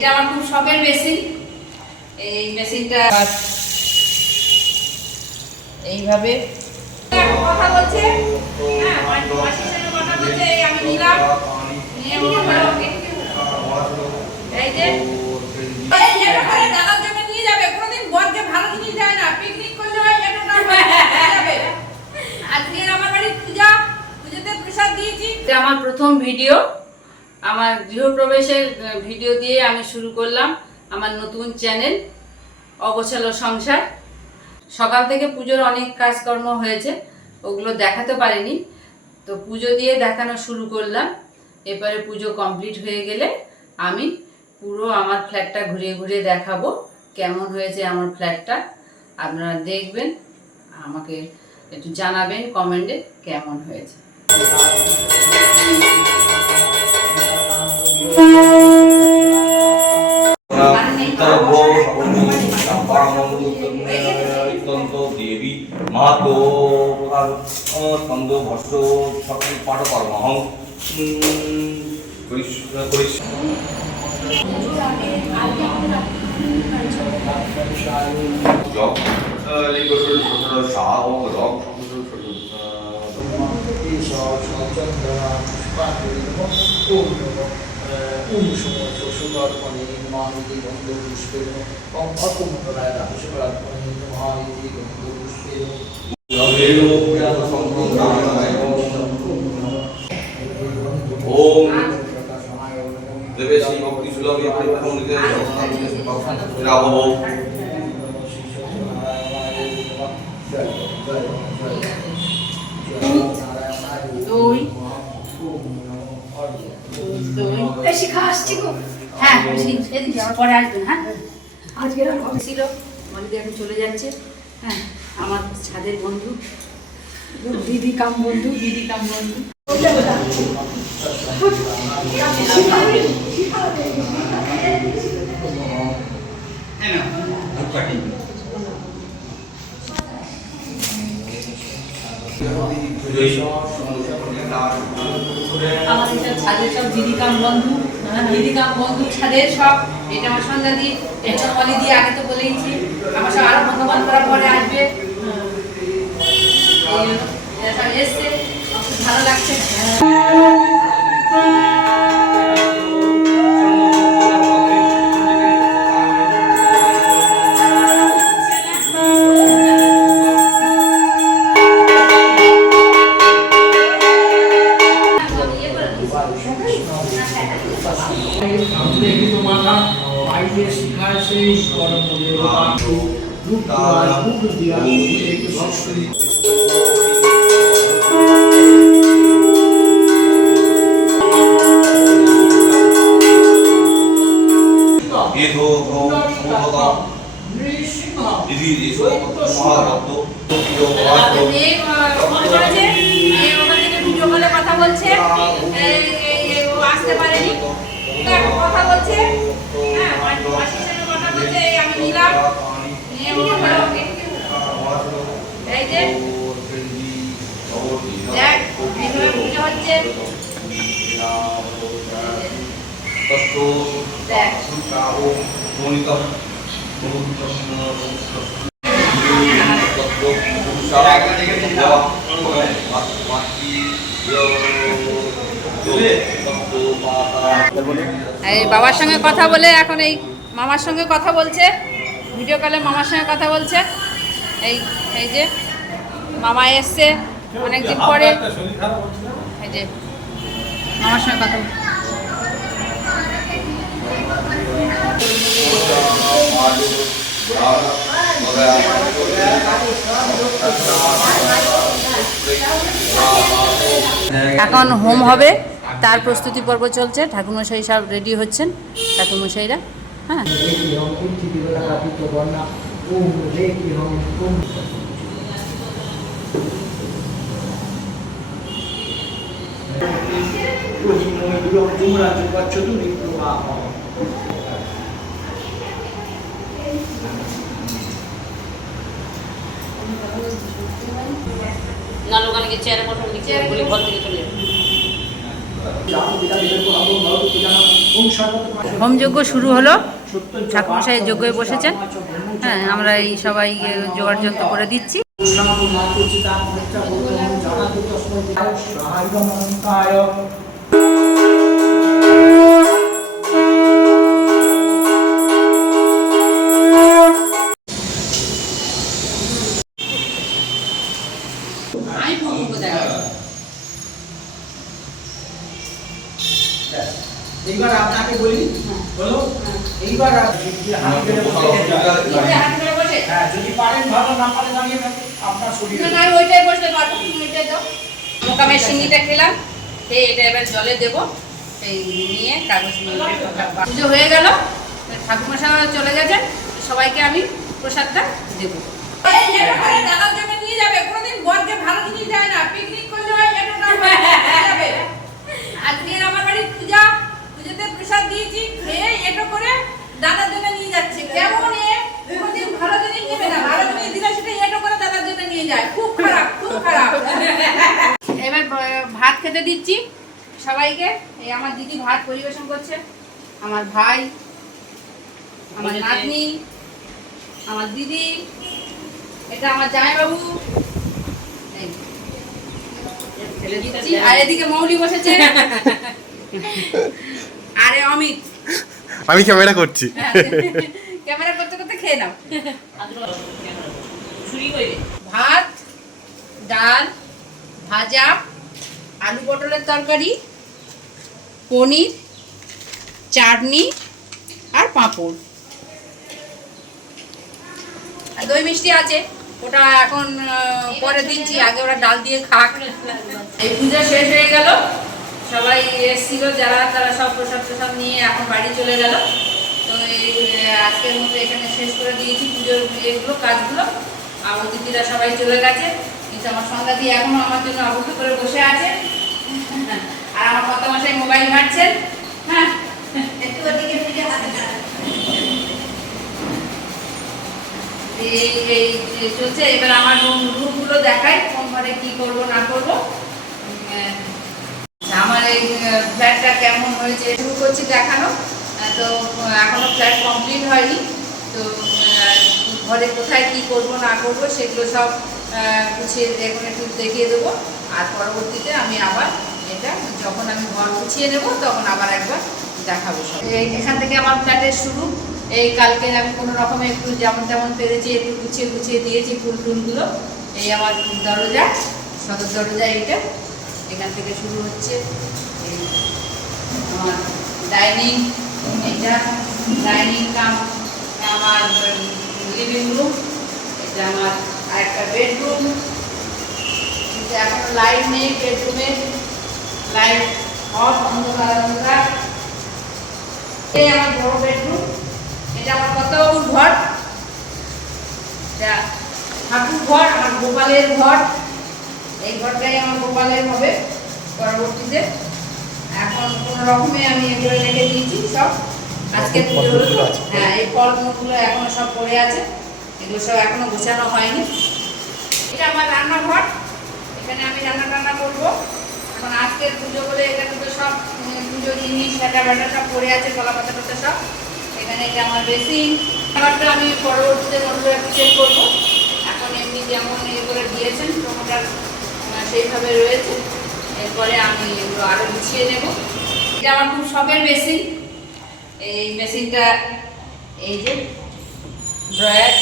এটা আমার খুব শখের মেশিন। এই মেশিনটা এইভাবে কথা বলছে, হ্যাঁ মাসির সঙ্গে কথা বলছে। আমি নিলাম, নিয়ে এই যে এটা করে দাদার জন্য নিয়ে যাবে। কোনোদিন বরকে ভালো জিনিস দেয় না, পিকনিক করলে হয় এটা যাবে। আজকে আমার বাড়ির পুজোতে প্রসাদ দিয়েছি। এটা আমার প্রথম ভিডিও, আমার গৃহপ্রবেশের ভিডিও দিয়ে আমি শুরু করলাম আমার নতুন চ্যানেল অগোছালো সংসার। সকাল থেকে পুজোর অনেক কাজকর্ম হয়েছে, ওগুলো দেখাতে পারিনি, তো পুজো দিয়ে দেখানো শুরু করলাম। এবারে পুজো কমপ্লিট হয়ে গেলে আমি পুরো আমার ফ্ল্যাটটা ঘুরিয়ে ঘুরিয়ে দেখাবো কেমন হয়েছে আমার ফ্ল্যাটটা। আপনারা দেখবেন, আমাকে একটু জানাবেন কমেন্টে কেমন হয়েছে। দেবী মাহাতো ছন্দ ভস্য সকল পাঠ কর্মহং দেবে শ্রী ভক্তি সুলভে পরিপূর্ণতে পরে আসবেন। হ্যাঁ, আজকে ছিল আমাদের এখন চলে যাচ্ছে। হ্যাঁ, আমার ছাদের বন্ধু, দিদি কাম বন্ধু। আমাদের ছাদের সব দিদিকাম বন্ধু ছাদের সব। এটা আমার সন্ধ্যা দিয়ে এটা বলি দিয়ে আগে তো বলেইছি, আমার সব আরো বন্ধুবান্ধব করার পরে আসবে। সব এসছে, খুব ভালো লাগছে। কথা বলছে, আসতে পারেনি, কথা বলছে। হ্যাঁ, মাসির সঙ্গে কথা বলছে। আমি নিলাম, নিয়ে এই যে দেখ এইভাবে পুজো হচ্ছে। দেখ এই বাবার সঙ্গে কথা বলে এখন এই মামার সঙ্গে কথা বলছে, ভিডিও কলে মামার সঙ্গে কথা বলছে। এই যে মামা এসছে অনেকদিন পরে, এই যে মামার সঙ্গে কথা বলছে। এখন হোম হবে, তার প্রস্তুতি পর্ব চলছে। ঠাকুরমশাই সব রেডি হচ্ছেন, ঠাকুরমশাইরা। হ্যাঁ, না লোকালে গিয়ে চেয়ারে বসে বলি ঘর থেকে চলে যাবে। হোমযজ্ঞ শুরু হলো, ঠাকুরমশাই যজ্ঞে বসেছেন। হ্যাঁ, আমরা এই সবাই জোগাড় যন্ত্র করে দিচ্ছি। এইবার আপনাকে বলি, বলো এইবার হ্যাঁ, যদি পারেন ভালো, না পারেন দাঁড়িয়ে থাকুন, আপনার শরীর ওইটাই বসতে পারবো, ওইটাই দাও। মোকামের সিন্নিটা খেলাম, এটা এবার জলে দেবো, এই নিয়ে কাগজ নিয়ে পুজো হয়ে গেল, ঠাকুরমশাই চলে গেছেন, সবাইকে আমি প্রসাদটা দেবো। দাদার জন্য নিয়ে যাবে, কোনোদিন বরকে ভালো জিনিস দেয় না, পিকনিক করলে হয় যাবে। আজকে আমার বাড়ির পূজা, পুজোতে প্রসাদ দিয়েছি, খেয়ে এটো করে দাদার জন্য নিয়ে যাচ্ছে। কেমন কোনোদিন ভালো জিনিস নেবে না, ভালো জিনিস দিলে সেটা এটো করে দাদার জন্য নিয়ে যায়। খুব খারাপ, খুব খারাপ। এবার ভাত খেতে দিচ্ছি সবাইকে। এই আমার দিদি ভাত পরিবেশন করছে, আমার ভাই, আমার নাতনি, আমার দিদি, এটা আমার জামাইবাবু, আর এদিকে মৌলি বসেছে, আরে অমিত, আমি ক্যামেরা করছি। ক্যামেরা করতে করতে খেয়ে নাও। ভাত, ডাল, ভাজা, আলু পটলের তরকারি, পনির, চাটনি আর পাঁপড়, আর দই মিষ্টি আছে, ওটা এখন পরে দিচ্ছি, আগে ওরা ডাল দিয়ে খাক। এই পূজা শেষ হয়ে গেল, সবাই এসেছিল যারা, তারা সব প্রসাদ প্রসাদ নিয়ে এখন বাড়ি চলে গেল। তো এই আজকের মতো এখানে শেষ করে দিয়েছি পুজোর এগুলো কাজগুলো, আর অতিথিরা সবাই চলে গেছে, কিন্তু আমার সন্ধ্যাদি এখনো আমার জন্য অপেক্ষা করে বসে আছে। আর আমার কত মাসায় মোবাইল ঘাটছেন। হ্যাঁ, একটু ওদিকে দিকে এই চলছে। এবার আমার রুমগুলো দেখাই, কোন ঘরে কি করবো না করবো। আমার এই ফ্ল্যাটটা কেমন হয়েছে শুরু করছি দেখানো। তো এখনো ফ্ল্যাট কমপ্লিট হয়নি, তো ঘরে কোথায় কি করবো না করবো সেগুলো সব গুছিয়ে এখন একটু দেখিয়ে দেবো। আর পরবর্তীতে আমি আবার এটা যখন আমি ঘর গুছিয়ে নেব তখন আবার একবার দেখাবো সব। এখান থেকে আমার ফ্ল্যাটের শুরু। এই কালকে আমি কোনো রকমে একটু যেমন তেমন পেরেছি, একটু গুছিয়ে গুছিয়ে দিয়েছি ফুল টুলগুলো। এই আমার দরজা, সদর দরজা এইটা, এখান থেকে শুরু হচ্ছে। এই আমার ডাইনিং, এটা ডাইনিং কাম আমার লিভিং রুম, এটা আমার আরেকটা বেডরুম। কিন্তু এখন লাইট নেই বেডরুমে, লাইট অফ, অন্ধকার অন্ধকার। এই আমার বড় বেডরুম, এটা আমার কর্তাবাবুর ঘর, এটা ঠাকুর ঘর, আমার গোপালের ঘর। এই ঘরটাই আমার গোপালের হবে পরবর্তীতে। এখন কোনো রকমে আমি এগুলো রেখে দিয়েছি সব। আজকে পুজো হলো, হ্যাঁ, এই ফলমূলগুলো এখনো সব পড়ে আছে, এগুলো সব এখনো গোছানো হয়নি। এটা আমার রান্নাঘর, এখানে আমি রান্না টান্না করবো। এখন আজকের পুজো বলে এখানে তো সব পুজো জিনিস ব্যাটা ব্যাটা সব পড়ে আছে, কলা পাতা পাতা সব। এখানে এটা আমার বেসিন, খাবারটা আমি পরবর্তীতে মতো একটু চেক করবো। এখন এমনি যেমন ইয়ে করে দিয়েছেন প্রমোটার সেইভাবে রয়েছে। এরপরে আমি এগুলো আরও গুছিয়ে নেব। এটা আমার খুব শখের বেসিন। এই বেসিনটা এই যে ড্রয়ার,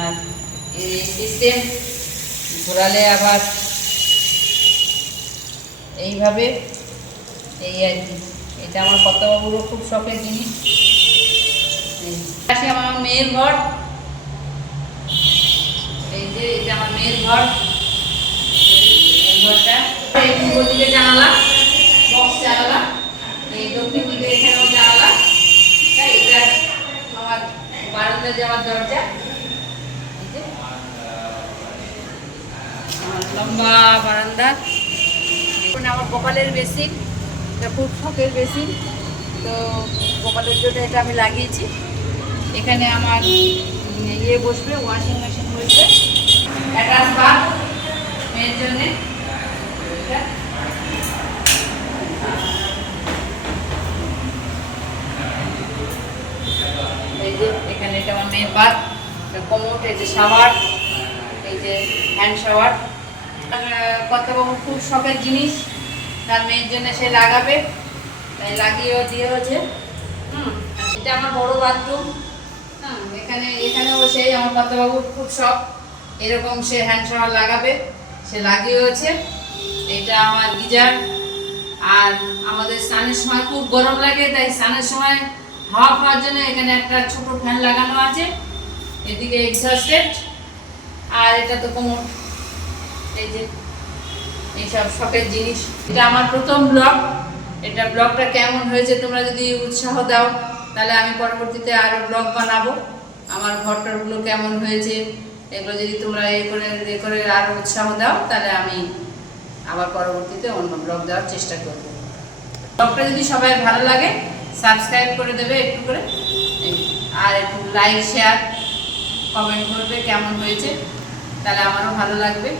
আর এই সিস্টেম ঘোরালে আবার এইভাবে, এই আর কি। এটা আমার কর্তাবাবুরও খুব শখের জিনিস। আসি আমার মেয়ের ঘর, এই যে এটা আমার মেয়ের ঘর। এই ঘরটা এই পূর্ব দিকে জানালা, বক্স জানালা, এই দক্ষিণ দিকে এখানেও জানালা। তাই এটা আমার বারান্দা যাওয়ার দরজা। এই যে আমার লম্বা বারান্দা। এখন আমার গোপালের বেসিন, এটা খুব শখের বেসিন, তো গোপালের জন্য এটা আমি লাগিয়েছি। এখানে আমার ইয়ে বসবে, ওয়াশিং মেশিন বসবে, অ্যাটাচ বাথ। মেয়ের জন্যে এই যে এখানে এটা আমার মেয়ের বাথ, কোমোট, এই যে শাওয়ার, এই যে হ্যান্ড শাওয়ার। কর্তাবাবু খুব শখের জিনিস, তার মেয়ের জন্য সে লাগাবে, তাই লাগিয়েও দিয়েছে। এটা আমার বড় বাথরুম। এখানেও সেই আমার কর্তাবাবুর খুব শখ, এরকম সে হ্যান্ড শাওয়ার লাগাবে, সে লাগিয়েছে। এটা আমার গিজার। আর আমাদের স্নানের সময় খুব গরম লাগে, তাই স্নানের সময় হাওয়া পাওয়ার জন্য এখানে একটা ছোট ফ্যান লাগানো আছে, এদিকে এক্সস্টেড। আর এটা তো কোমর, এই যে এইসব শখের জিনিস। এটা আমার প্রথম ব্লগ। এটা ব্লগটা কেমন হয়েছে তোমরা যদি উৎসাহ দাও তাহলে আমি পরবর্তীতে আরও ব্লগ বানাবো। আমার ঘরটারগুলো কেমন হয়েছে এগুলো যদি তোমরা এ করে আরও উৎসাহ দাও তাহলে আমি আবার পরবর্তীতে অন্য ব্লগ দেওয়ার চেষ্টা করব। ব্লগটা যদি সবাই ভালো লাগে সাবস্ক্রাইব করে দেবে একটু করে, আর একটু লাইক শেয়ার কমেন্ট করবে কেমন হয়েছে, তাহলে আমারও ভালো লাগবে।